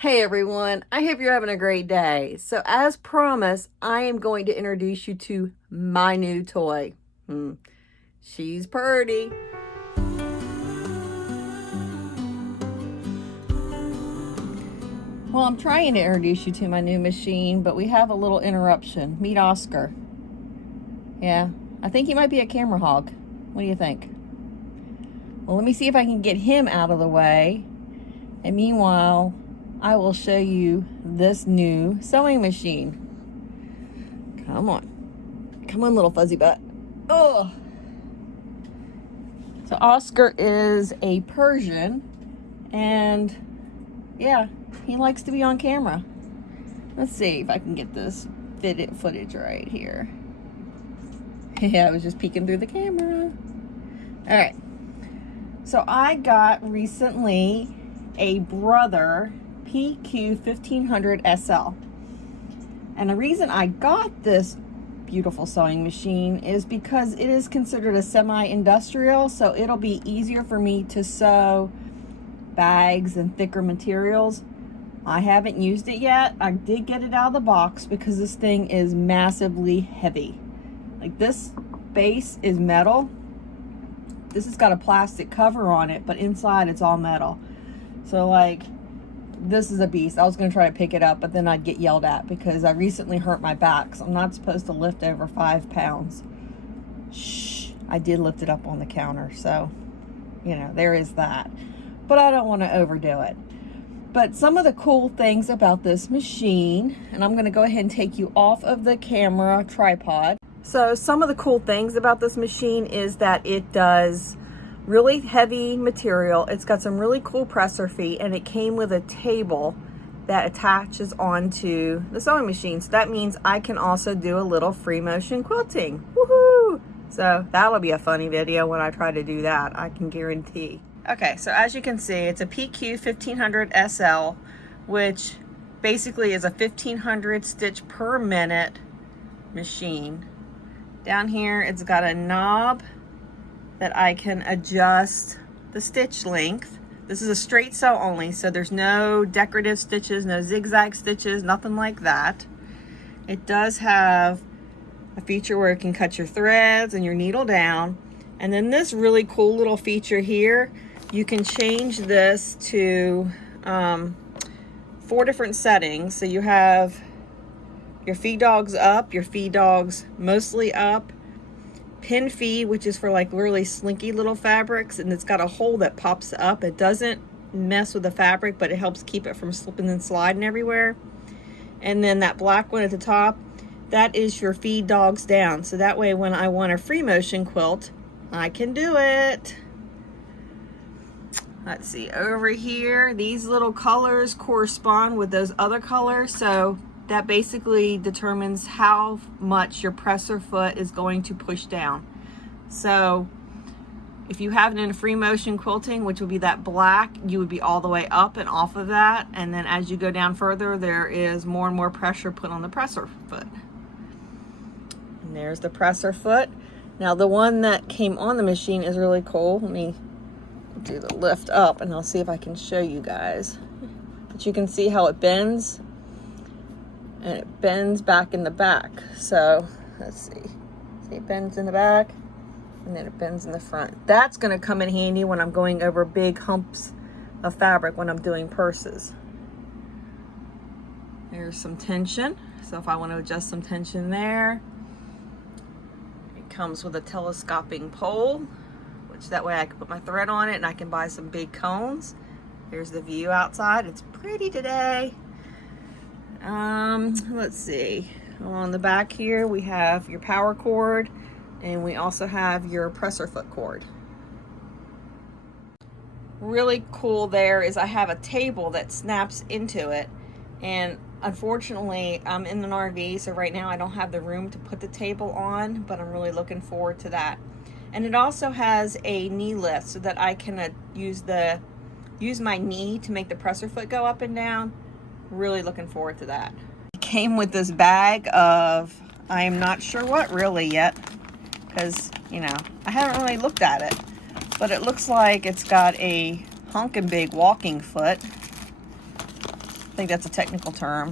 Hey everyone, I hope you're having a great day. So as promised, I am going to introduce you to my new toy. She's pretty. Well, I'm trying to introduce you to my new machine, but we have a little interruption. Meet Oscar. Yeah, I think he might be a camera hog. What do you think? Well, let me see if I can get him out of the way. And meanwhile, I will show you this new sewing machine. Come on. Come on, little fuzzy butt. Oh. So Oscar is a Persian, and yeah, he likes to be on camera. Let's see if I can get this footage right here. Yeah, I was just peeking through the camera. All right. So I got recently a Brother PQ1500SL. And the reason I got this beautiful sewing machine is because it is considered a semi-industrial, so it'll be easier for me to sew bags and thicker materials. I haven't used it yet. I did get it out of the box because this thing is massively heavy. Like, this base is metal. This has got a plastic cover on it, but inside it's all metal. So like, this is a beast. I was going to try to pick it up, but then I'd get yelled at because I recently hurt my back, so I'm not supposed to lift over 5 pounds. Shh, I did lift it up on the counter, so, you know, there is that. But I don't want to overdo it. But some of the cool things about this machine, and I'm going to go ahead and take you off of the camera tripod. So some of the cool things about this machine is that it does really heavy material. It's got some really cool presser feet, and it came with a table that attaches onto the sewing machine. So that means I can also do a little free motion quilting. Woohoo! So that'll be a funny video when I try to do that, I can guarantee. Okay, so as you can see, it's a PQ1500SL, which basically is a 1500 stitch per minute machine. Down here, it's got a knob that I can adjust the stitch length. This is a straight sew only, so there's no decorative stitches, no zigzag stitches, nothing like that. It does have a feature where it can cut your threads and your needle down. And then this really cool little feature here, you can change this to 4 different settings. So you have your feed dogs up, your feed dogs mostly up, pin feed, which is for like really slinky little fabrics, and it's got a hole that pops up. It doesn't mess with the fabric, but it helps keep it from slipping and sliding everywhere. And then that black one at the top, that is your feed dogs down. So that way when I want a free motion quilt, I can do it. Let's see, over here, these little colors correspond with those other colors. So that basically determines how much your presser foot is going to push down. So if you have it in free motion quilting, which would be that black, you would be all the way up and off of that. And then as you go down further, there is more and more pressure put on the presser foot. And there's the presser foot. Now the one that came on the machine is really cool. Let me do the lift up and I'll see if I can show you guys. But you can see how it bends. And it bends back in the back. So let's see. See, it bends in the back and then it bends in the front. That's going to come in handy when I'm going over big humps of fabric when I'm doing purses. There's some tension. So if I want to adjust some tension there, it comes with a telescoping pole, which that way I can put my thread on it and I can buy some big cones. Here's the view outside. It's pretty today. Let's see, on the back here we have your power cord, and we also have your presser foot cord. Really cool there is I have a table that snaps into it, and unfortunately I'm in an RV, so right now I don't have the room to put the table on, but I'm really looking forward to that. And it also has a knee lift so that I can use my knee to make the presser foot go up and down. Really looking forward to that. It came with this bag of, I am not sure what really yet, because, you know, I haven't really looked at it, but it looks like it's got a honkin' big walking foot think that's a technical term.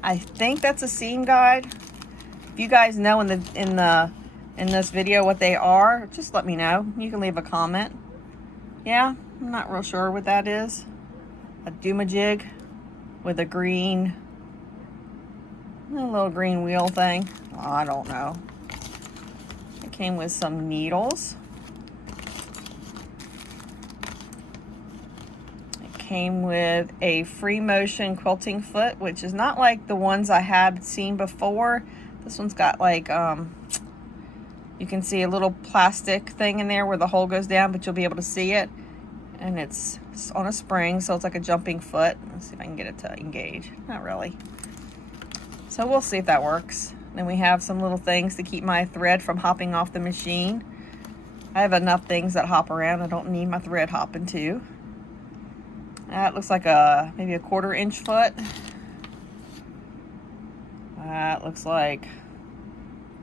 I think that's a seam guide. If you guys know in this video what they are, just let me know. You can leave a comment. Yeah, I'm not real sure what that is. A doomajig with a little green wheel thing. Oh, I don't know. It came with some needles. It came with a free motion quilting foot, which is not like the ones I had seen before. This one's got like, you can see a little plastic thing in there where the hole goes down, but you'll be able to see it. And it's on a spring, so it's like a jumping foot. Let's see if I can get it to engage. Not really. So we'll see if that works. Then we have some little things to keep my thread from hopping off the machine. I have enough things that hop around. I don't need my thread hopping too. That looks like maybe a 1/4 inch foot. That looks like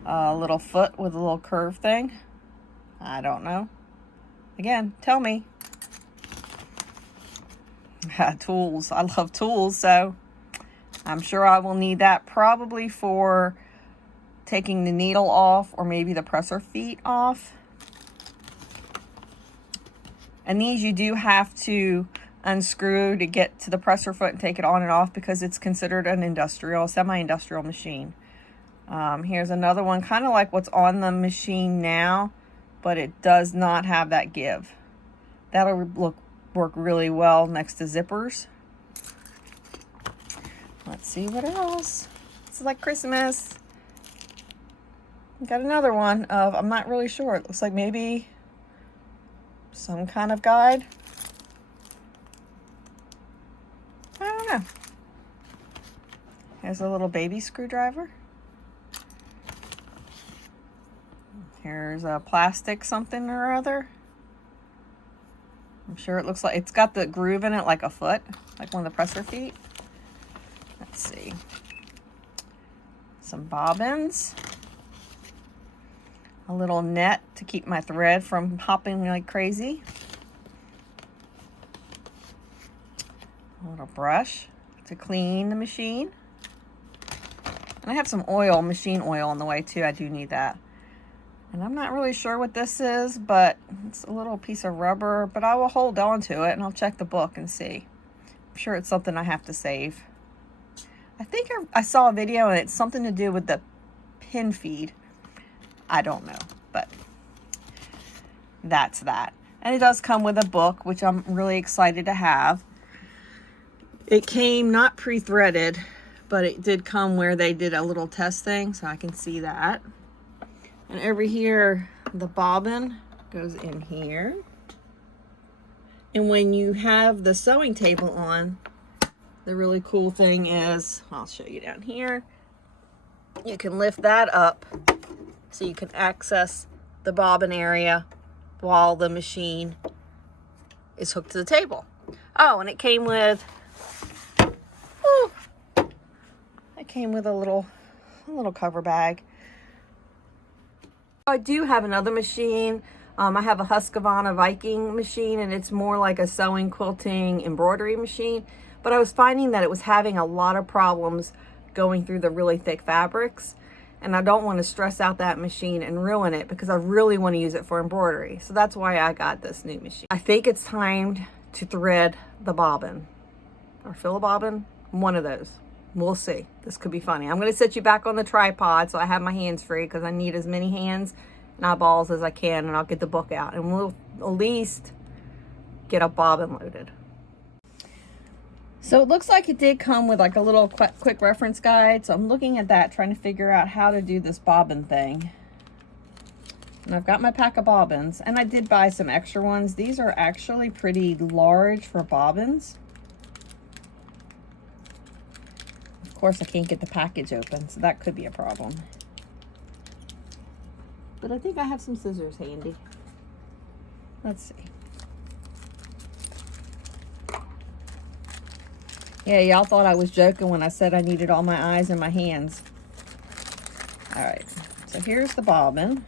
a little foot with a little curve thing. I don't know. Again, tell me. Tools. I love tools, so I'm sure I will need that probably for taking the needle off or maybe the presser feet off. And these you do have to unscrew to get to the presser foot and take it on and off because it's considered an industrial, semi-industrial machine. Here's another one, kind of like what's on the machine now, but it does not have that give. That'll work really well next to zippers. Let's see what else. It's like Christmas. Got another one of, I'm not really sure. It looks like maybe some kind of guide. I don't know. Here's a little baby screwdriver. Here's a plastic something or other. I'm sure it looks like it's got the groove in it like a foot, like one of the presser feet. Let's see. Some bobbins. A little net to keep my thread from hopping like crazy. A little brush to clean the machine. And I have some oil, machine oil on the way too. I do need that. And I'm not really sure what this is, but it's a little piece of rubber, but I will hold on to it and I'll check the book and see. I'm sure it's something I have to save. I think I saw a video and it's something to do with the pin feed. I don't know, but that's that. And it does come with a book, which I'm really excited to have. It came not pre-threaded, but it did come where they did a little test thing, so I can see that. And over here, the bobbin goes in here. And when you have the sewing table on, the really cool thing is, I'll show you down here, you can lift that up so you can access the bobbin area while the machine is hooked to the table. Oh, and it came with, a little cover bag. I do have another machine. I have a Husqvarna Viking machine, and it's more like a sewing, quilting, embroidery machine. But I was finding that it was having a lot of problems going through the really thick fabrics. And I don't want to stress out that machine and ruin it because I really want to use it for embroidery. So that's why I got this new machine. I think it's time to thread the bobbin or fill a bobbin. One of those. We'll see. This could be funny. I'm going to set you back on the tripod so I have my hands free because I need as many hands and eyeballs as I can, and I'll get the book out and we'll at least get a bobbin loaded. So it looks like it did come with like a little quick reference guide. So I'm looking at that, trying to figure out how to do this bobbin thing. And I've got my pack of bobbins, and I did buy some extra ones. These are actually pretty large for bobbins. Of course, I can't get the package open, so that could be a problem. But I think I have some scissors handy. Let's see. Yeah, y'all thought I was joking when I said I needed all my eyes and my hands. All right, so here's the bobbin.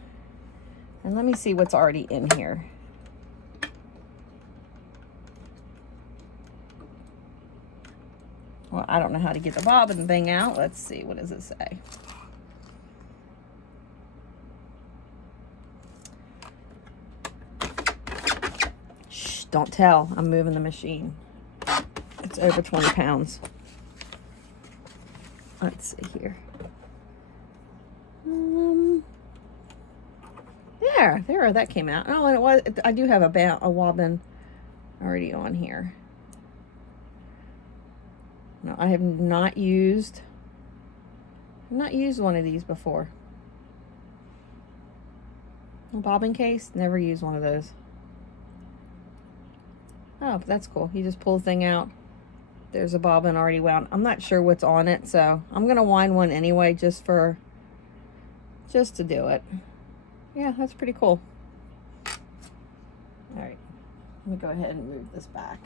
And let me see what's already in here. Well, I don't know how to get the bobbin thing out. Let's see, what does it say? Shh, don't tell. I'm moving the machine. It's over 20 pounds. Let's see here. There, that came out. Oh, and it was, I do have a bobbin already on here. No, I have not used one of these before. A bobbin case, never used one of those. Oh, but that's cool. You just pull the thing out. There's a bobbin already wound. I'm not sure what's on it, so I'm gonna wind one anyway just to do it. Yeah, that's pretty cool. All right, let me go ahead and move this back.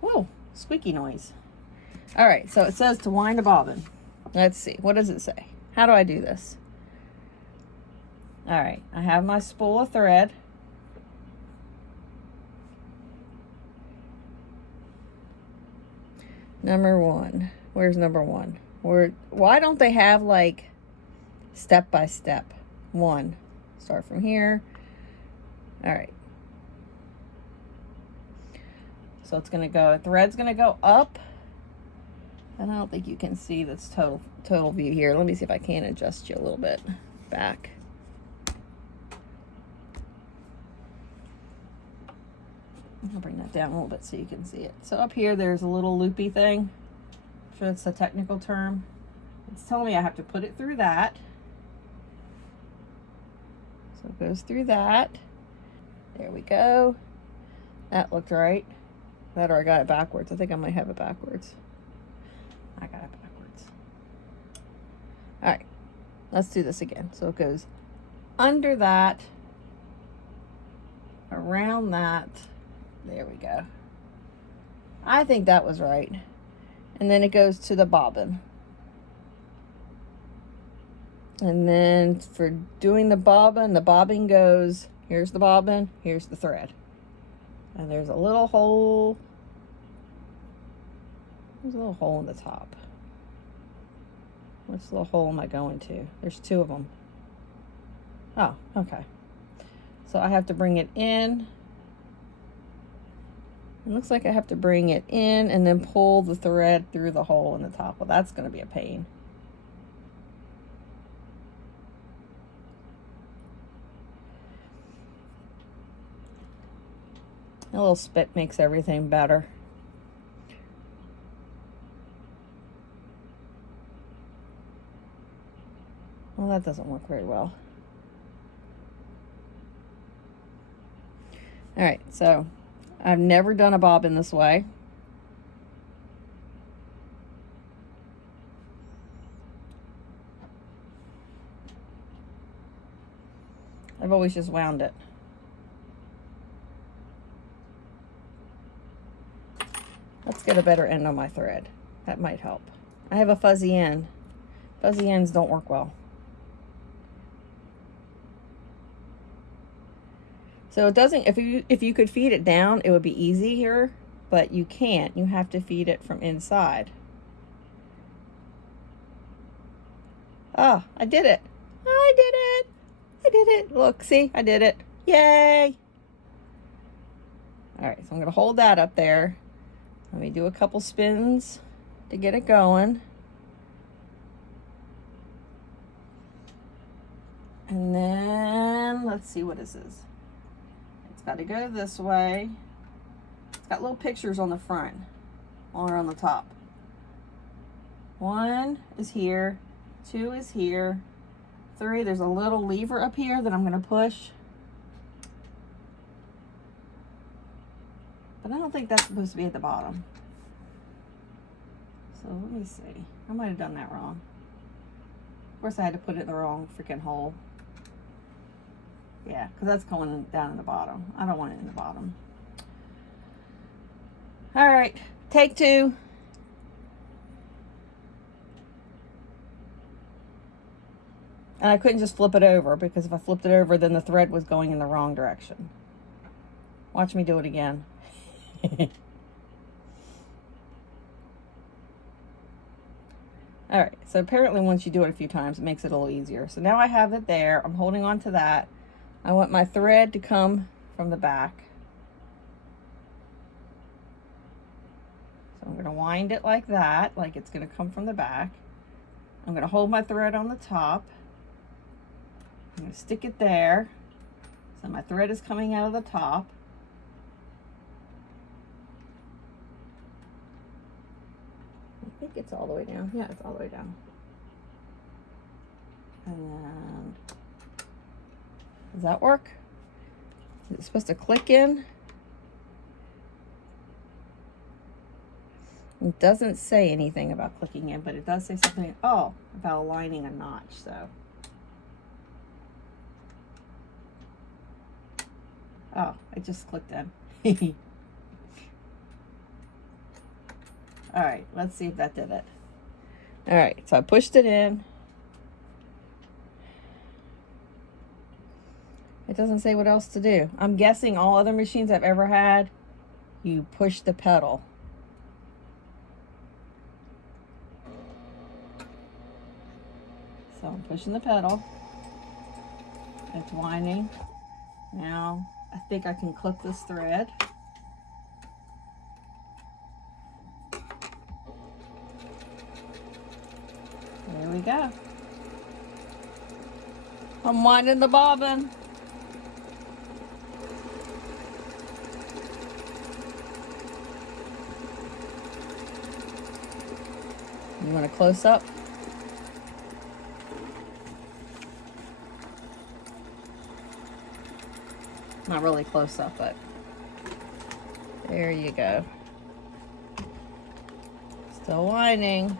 Whoa, squeaky noise. All right, so it says to wind a bobbin. Let's see, what does it say? How do I do this? All right, I have my spool of thread. Number one, where's number one? Why don't they have like step by step? One, start from here. All right. So it's gonna go, thread's gonna go up. And I don't think you can see this total view here. Let me see if I can adjust you a little bit back. I'll bring that down a little bit so you can see it. So up here, there's a little loopy thing. I'm sure it's a technical term. It's telling me I have to put it through that. So it goes through that. There we go. That looked right. That, or I got it backwards. I think I might have it backwards. I got it backwards. All right, let's do this again. So it goes under that, around that. There we go. I think that was right. And then it goes to the bobbin. And then for doing the bobbin goes, here's the bobbin, here's the thread. And there's a little hole. There's a little hole in the top. Which little hole am I going to? There's two of them. Oh, okay. So I have to bring it in. It looks like I have to bring it in and then pull the thread through the hole in the top. Well, that's going to be a pain. A little spit makes everything better. Well, that doesn't work very well. All right, so I've never done a bobbin this way. I've always just wound it. Let's get a better end on my thread. That might help. I have a fuzzy end. Fuzzy ends don't work well. So it doesn't, if you could feed it down, it would be easier, but you can't. You have to feed it from inside. Oh, I did it. I did it. I did it. Look, see, I did it. Yay. All right, so I'm going to hold that up there. Let me do a couple spins to get it going. And then, let's see, what is this? It's got to go this way. It's got little pictures on the front or on the top. 1 is here, 2 is here, 3, there's a little lever up here that I'm going to push. But I don't think that's supposed to be at the bottom. So let me see. I might have done that wrong. Of course I had to put it in the wrong freaking hole. Yeah, because that's going down in the bottom. I don't want it in the bottom. All right, take 2. And I couldn't just flip it over, because if I flipped it over, then the thread was going in the wrong direction. Watch me do it again. All right, so apparently once you do it a few times, it makes it a little easier. So now I have it there. I'm holding on to that. I want my thread to come from the back. So I'm going to wind it like that, like it's going to come from the back. I'm going to hold my thread on the top. I'm going to stick it there. So my thread is coming out of the top. I think it's all the way down. Yeah, it's all the way down. And then, does that work? Is it supposed to click in? It doesn't say anything about clicking in, but it does say something, oh, about aligning a notch, so. Oh, it just clicked in. All right, let's see if that did it. All right, so I pushed it in. It doesn't say what else to do. I'm guessing all other machines I've ever had, you push the pedal. So I'm pushing the pedal. It's winding. Now I think I can clip this thread. There we go. I'm winding the bobbin. You want a close up? Not really close up, but there you go. Still winding.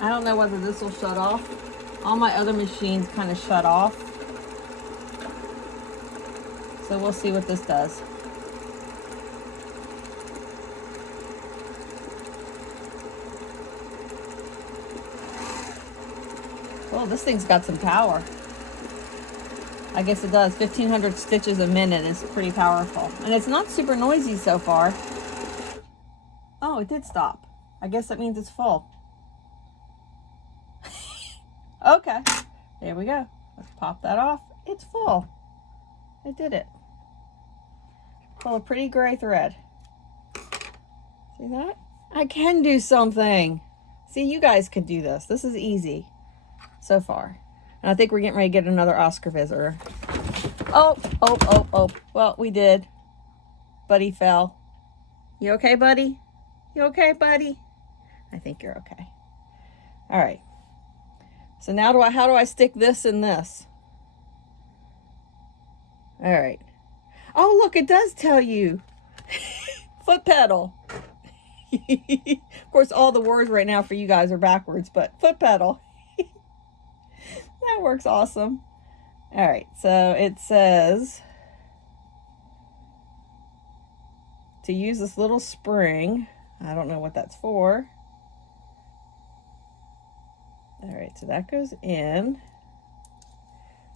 I don't know whether this will shut off. All my other machines kind of shut off. So we'll see what this does. Oh, this thing's got some power. I guess it does. 1,500 stitches a minute is pretty powerful. And it's not super noisy so far. Oh, it did stop. I guess that means it's full. Okay, there we go. Let's pop that off. It's full. It did it. Pull a pretty gray thread. See that? I can do something. See, you guys can do this. This is easy so far. And I think we're getting ready to get another Oscar visitor. Oh. Well, we did. Buddy fell. You okay, buddy? You okay, buddy? I think you're okay. All right. So now how do I stick this in this? All right. Oh, look, it does tell you. Foot pedal. Of course, all the words right now for you guys are backwards, but foot pedal. That works awesome. All right, so it says to use this little spring. I don't know what that's for. All right, so that goes in.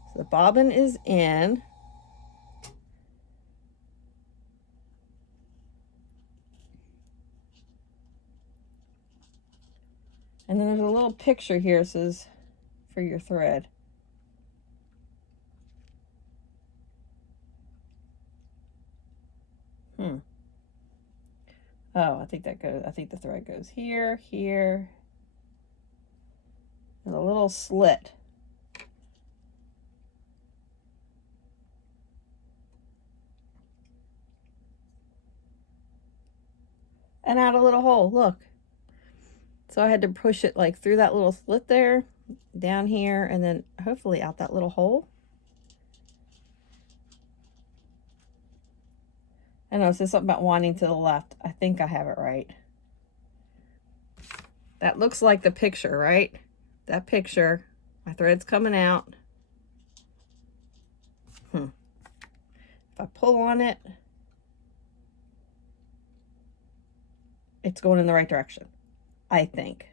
So the bobbin is in. And then there's a little picture here that says for your thread. Oh, I think the thread goes here, here. There's a little slit. And out a little hole, look. So I had to push it like through that little slit there, down here, and then hopefully out that little hole. I know it says something about winding to the left. I think I have it right. That looks like the picture, right? That picture. My thread's coming out. If I pull on it, it's going in the right direction, I think.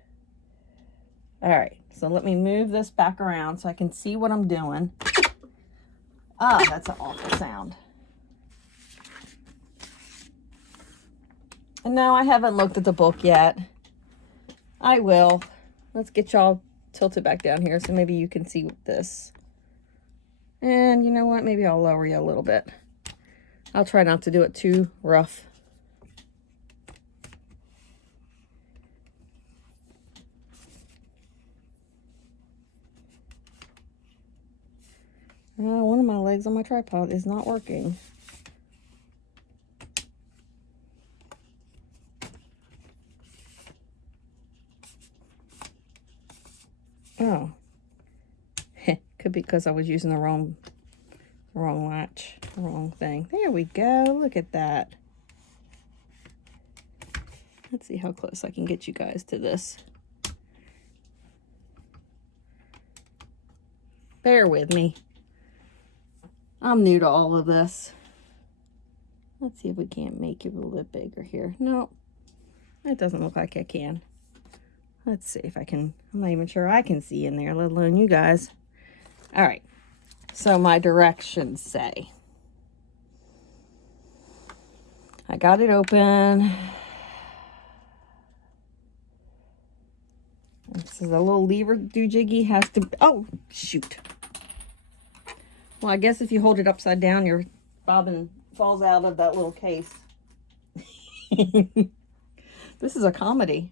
All right, so let me move this back around so I can see what I'm doing. Ah, that's an awful sound. And no, I haven't looked at the book yet. I will. Let's get y'all tilted back down here so maybe you can see this. And you know what? Maybe I'll lower you a little bit. I'll try not to do it too rough. One of my legs on my tripod is not working. Oh, could be because I was using the wrong latch, the wrong thing. There we go. Look at that. Let's see how close I can get you guys to this. Bear with me. I'm new to all of this. Let's see if we can't make it a little bit bigger here. No, it doesn't look like I can. Let's see if I can. I'm not even sure I can see in there, let alone you guys. All right. So my directions say, I got it open. This is a little lever doohickey has to, oh, shoot. Well, I guess if you hold it upside down, your bobbin falls out of that little case. This is a comedy.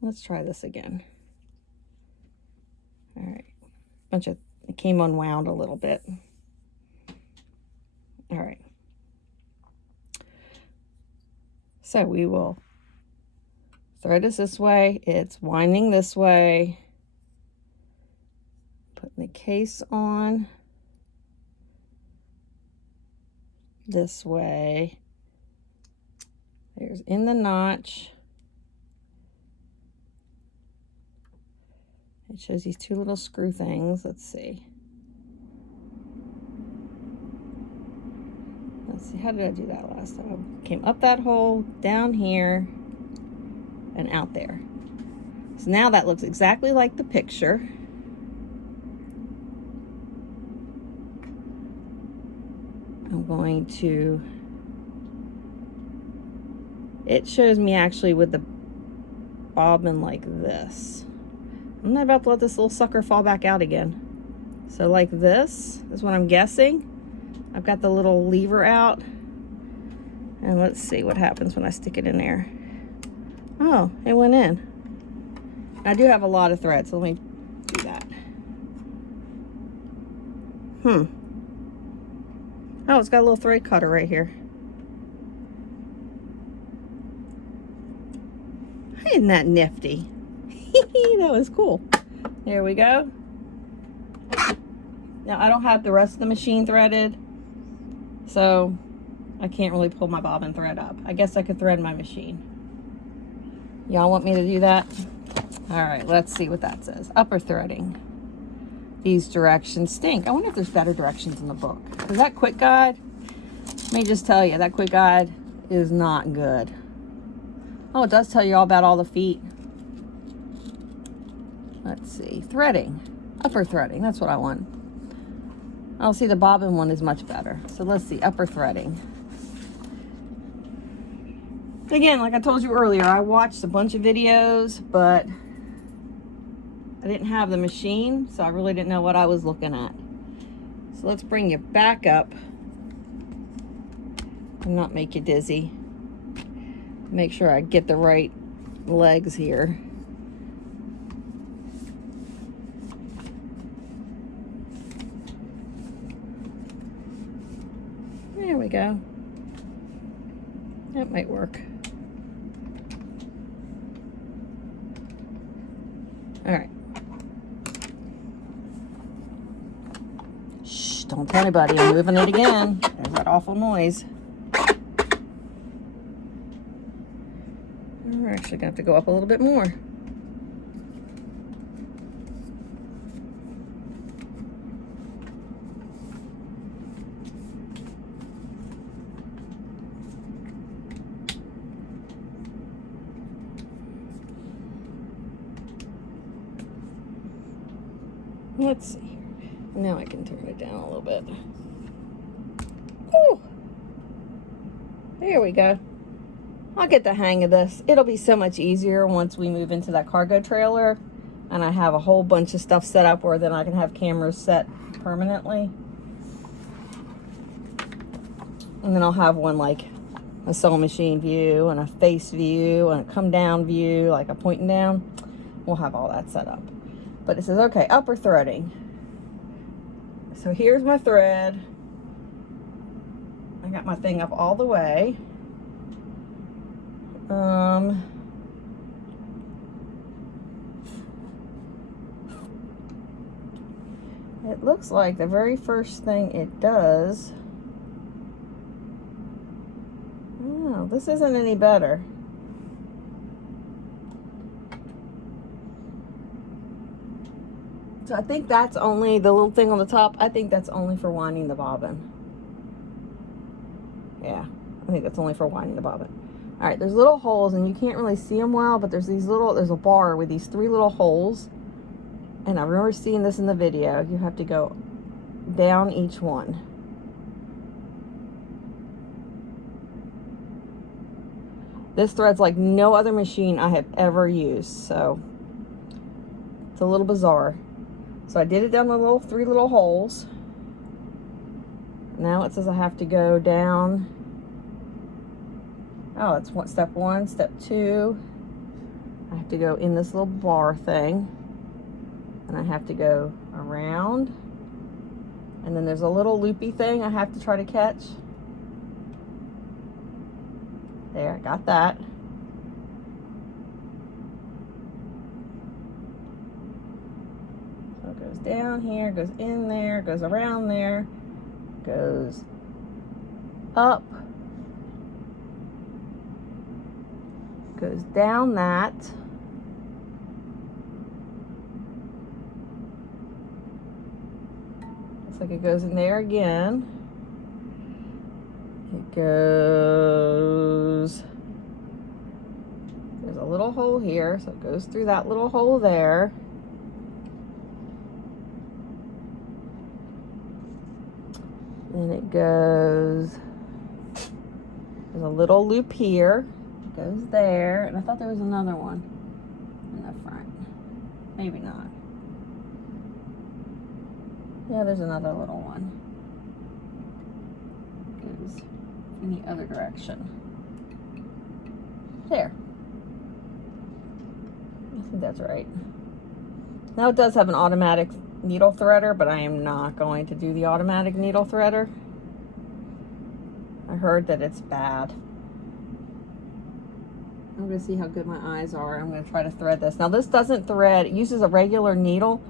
Let's try this again. All right. It came unwound a little bit. All right. So we will thread this way. It's winding this way. Putting the case on this way. There's in the notch. It shows these two little screw things. Let's see. Let's see, how did I do that last time? I came up that hole, down here, and out there. So now that looks exactly like the picture. I'm going to, it shows me actually with the bobbin like this. I'm not about to let this little sucker fall back out again. So like this is what I'm guessing. I've got the little lever out. And let's see what happens when I stick it in there. Oh, it went in. I do have a lot of thread, so let me do that. Oh, it's got a little thread cutter right here. Isn't that nifty? That was cool. There we go. Now, I don't have the rest of the machine threaded, so I can't really pull my bobbin thread up. I guess I could thread my machine. Y'all want me to do that? All right, let's see what that says. Upper threading. These directions stink. I wonder if there's better directions in the book. Because that quick guide, let me just tell you, that quick guide is not good. Oh, it does tell you all about all the feet. Let's see, threading, upper threading, that's what I want. I'll see the bobbin one is much better. So let's see, upper threading. Again, like I told you earlier, I watched a bunch of videos, but I didn't have the machine, so I really didn't know what I was looking at. So let's bring you back up and not make you dizzy. Make sure I get the right legs here. There we go. That might work. All right. Shh, don't tell anybody. I'm moving it again. There's that awful noise. We're actually going to have to go up a little bit more. Let's see here. Now I can turn it down a little bit. Ooh. There we go. I'll get the hang of this. It'll be so much easier once we move into that cargo trailer and I have a whole bunch of stuff set up where then I can have cameras set permanently. And then I'll have one like a sewing machine view and a face view and a come down view, like a pointing down. We'll have all that set up. But it says, okay, upper threading. So here's my thread. I got my thing up all the way. It looks like the very first thing it does. Oh, this isn't any better. So I think that's only the little thing on the top. I think that's only for winding the bobbin. Yeah, I think that's only for winding the bobbin. All right, there's little holes and you can't really see them well, but there's a bar with these 3 little holes. And I remember seeing this in the video. You have to go down each one. This thread's like no other machine I have ever used, so it's a little bizarre. So I did it down the 3 little holes. Now it says I have to go down. Oh, it's step 1, step 2. I have to go in this little bar thing. And I have to go around. And then there's a little loopy thing I have to try to catch. There, I got that. So it goes down here, goes in there, goes around there, goes up, goes down that. Looks like it goes in there again. It goes, there's a little hole here, so it goes through that little hole there. And it goes, there's a little loop here, it goes there, and I thought there was another one in the front. Maybe not. Yeah, there's another little one. Goes in the other direction. There. I think that's right. Now it does have an automatic needle threader, but I am not going to do the automatic needle threader. I heard that it's bad. I'm going to see how good my eyes are. I'm going to try to thread this. Now this doesn't thread. It uses a regular needle,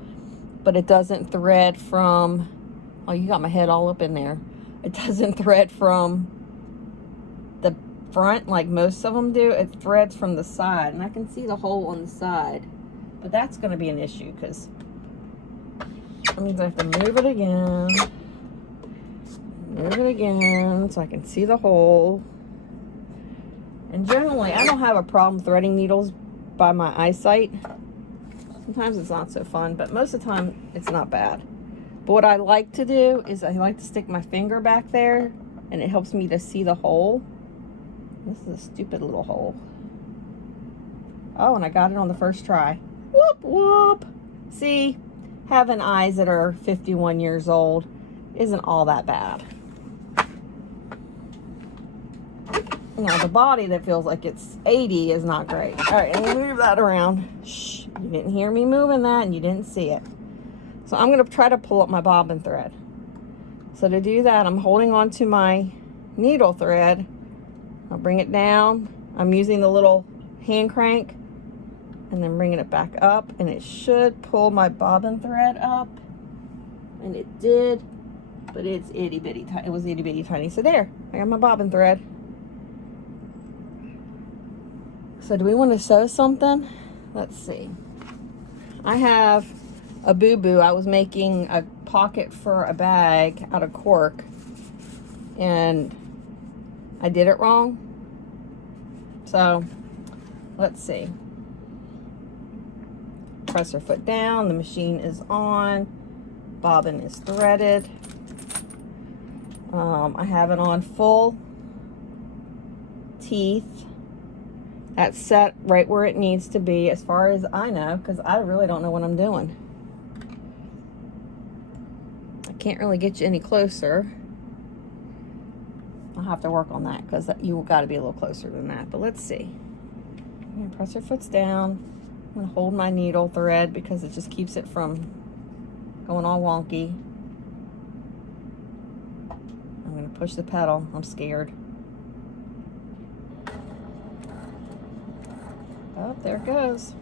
but it doesn't thread from, oh, you got my head all up in there. It doesn't thread from the front like most of them do. It threads from the side, and I can see the hole on the side. But that's going to be an issue because that means I have to move it again. Move it again so I can see the hole. And generally, I don't have a problem threading needles by my eyesight. Sometimes it's not so fun, but most of the time it's not bad. But what I like to do is I like to stick my finger back there, and it helps me to see the hole. This is a stupid little hole. Oh, and I got it on the first try. Whoop, whoop. See, having eyes that are 51 years old isn't all that bad. Now, the body that feels like it's 80 is not great. All right, let me move that around. Shh, you didn't hear me moving that, and you didn't see it. So I'm going to try to pull up my bobbin thread. So to do that, I'm holding on to my needle thread. I'll bring it down. I'm using the little hand crank, and then bringing it back up, and it should pull my bobbin thread up. And it did, but it's itty bitty tiny. It was itty bitty tiny. So there, I got my bobbin thread. So do we want to sew something? Let's see. I have a boo-boo. I was making a pocket for a bag out of cork, and I did it wrong. So let's see. presser foot down. The machine is on. Bobbin is threaded. I have it on full teeth. That's set right where it needs to be as far as I know, because I really don't know what I'm doing. I can't really get you any closer. I'll have to work on that because you got to be a little closer than that. But let's see. I'm going to press your foot down. I'm going to hold my needle thread because it just keeps it from going all wonky. I'm going to push the pedal. I'm scared. Oh, there it goes.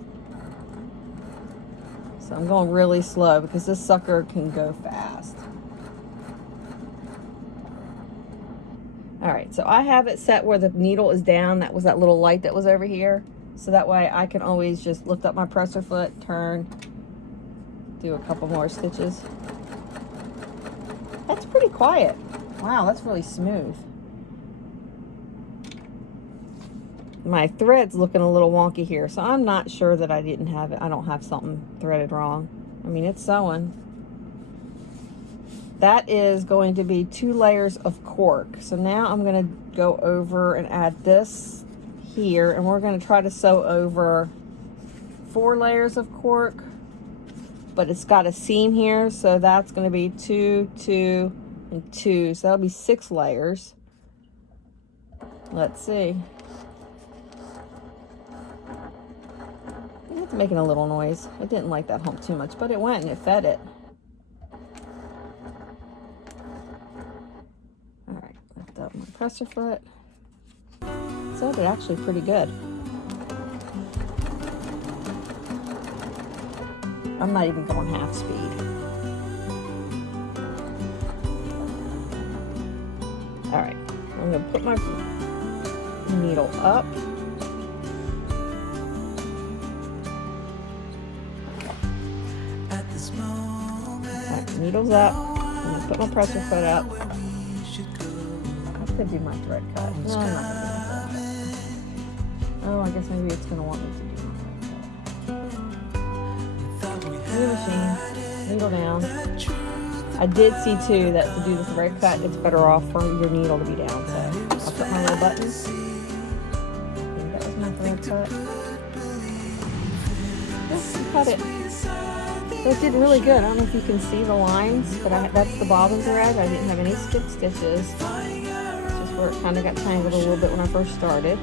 So I'm going really slow because this sucker can go fast. All right, so I have it set where the needle is down. That was that little light that was over here. So that way I can always just lift up my presser foot, turn, do a couple more stitches. That's pretty quiet. Wow, that's really smooth. My thread's looking a little wonky here, so I'm not sure that I didn't have it. I don't have something threaded wrong. I mean, it's sewing. That is going to be 2 layers of cork. So now I'm going to go over and add this here, and we're going to try to sew over 4 layers of cork, but it's got a seam here, so that's going to be 2, 2, and 2. So that'll be 6 layers. Let's see. It's making a little noise. I didn't like that hump too much, but it went and it fed it. All right, lift up my presser foot. Sewed it actually pretty good. I'm not even going half speed. All right, I'm gonna put my needle up. Needle's up. I'm gonna put my presser foot up. I could do my thread cut. No, I'm not gonna do my thread cut. Oh, I guess maybe it's gonna want me to do my thread cut. In the machine, needle down. I did see too that to do the thread cut, it's better off for your needle to be down. So I'll put my little button. I think that was my thread cut. Yes, cut it. So it did really good. I don't know if you can see the lines, but that's the bobbin thread. I didn't have any skip stitches. It's just where it kind of got tangled a little bit when I first started.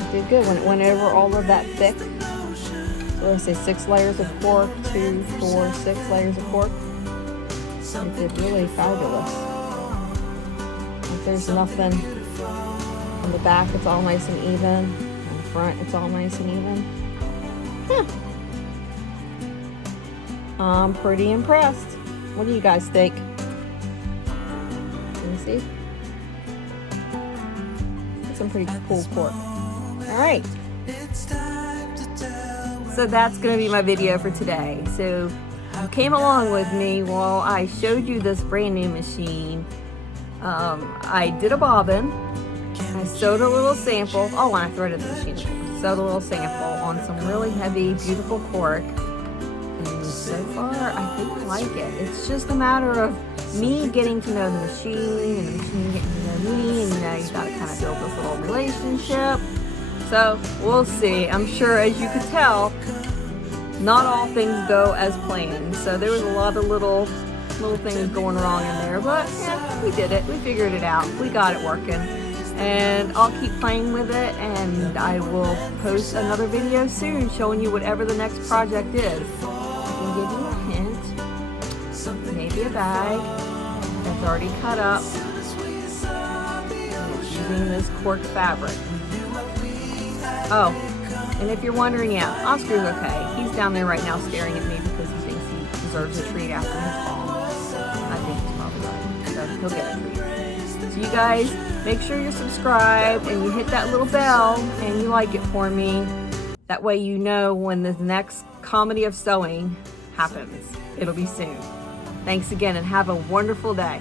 It did good when it went over all of that thick. So I say 6 layers of cork, 2, 4, 6 layers of cork. It did really fabulous. If there's nothing on the back, it's all nice and even. On the front, it's all nice and even. Huh. I'm pretty impressed. What do you guys think? Let me see. It's some pretty cool cork. All right. So that's going to be my video for today. So you came along with me while I showed you this brand new machine. I did a bobbin. I sewed a little sample. Oh, and I threaded the machine. Sewed a little sample on some really heavy, beautiful cork, and so far I think I like it. It's just a matter of me getting to know the machine and the machine getting to know me, and you know, you gotta kind of build this little relationship. So we'll see. I'm sure, as you could tell, not all things go as planned. So there was a lot of little things going wrong in there, but yeah, we did it. We figured it out. We got it working. And I'll keep playing with it, and I will post another video soon showing you whatever the next project is. I can give you a hint. Maybe a bag that's already cut up. And it's using this cork fabric. Oh, and if you're wondering, yeah, Oscar's okay. He's down there right now staring at me because he thinks he deserves a treat after his fall. I think he's probably right. So he'll get a treat. So you guys, make sure you're subscribed and you hit that little bell and you like it for me. That way you know when the next comedy of sewing happens. It'll be soon. Thanks again and have a wonderful day.